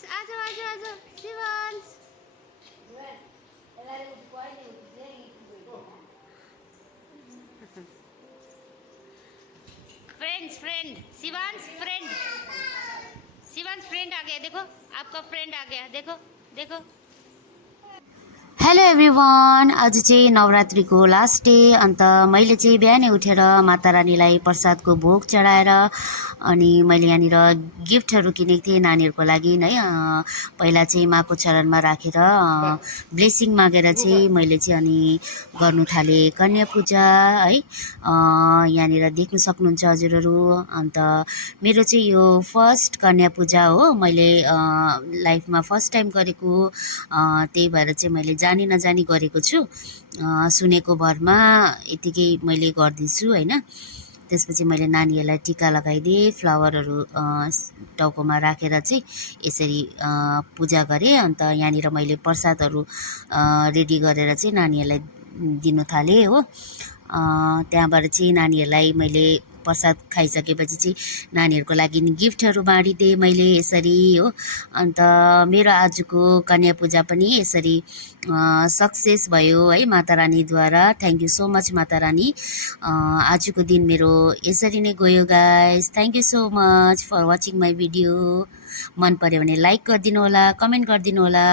आजो आजो आजो Shivansh friends friend Shivansh friend आ गया। देखो आपका फ्रेंड आ गया। देखो देखो। हेलो एभ्रिवान, आज चाहिँ नवरात्रिको लास्ट डे। अन्त मैले चाहिँ बिहानै उठेर माता रानीलाई प्रसादको भोग चढाएर अनि मैले यहाँनिर गिफ्टहरू किनेको थिएँ नानीहरूको लागि है। पहिला चाहिँ माको चरणमा राखेर ब्लेसिङ मागेर चाहिँ मैले चाहिँ अनि गर्नु थालेँ कन्या पूजा है। यहाँनिर देख्न सक्नुहुन्छ हजुरहरू। अन्त मेरो चाहिँ यो फर्स्ट कन्या पूजा हो, मैले लाइफमा फर्स्ट टाइम गरेको। त्यही भएर चाहिँ मैले जानी नजानी गरेको छु, सुनेको भरमा यतिकै मैले गर्दैछु होइन। त्यसपछि मैले नानीहरूलाई टिका लगाइदिएँ, फ्लावरहरू टाउकोमा राखेर चाहिँ यसरी पूजा गरेँ। अन्त यहाँनिर मैले प्रसादहरू रेडी गरेर चाहिँ नानीहरूलाई दिनु थालेँ हो। त्यहाँबाट चाहिँ नानीहरूलाई मैले प्रसाद खाइसकेपछि चाहिँ नानीहरूको लागि गिफ्टहरू बाँडिदिएँ मैले यसरी हो। अन्त मेरो आजको कन्या पूजा पनि यसरी सक्सेस भयो है माता रानीद्वारा। Thank you so much Mata Rani. आजको दिन मेरो यसरी नै गयो guys. Thank you so much for watching my video. मन पर्यो भने लाइक गरिदिनु होला, कमेन्ट गरिदिनु होला।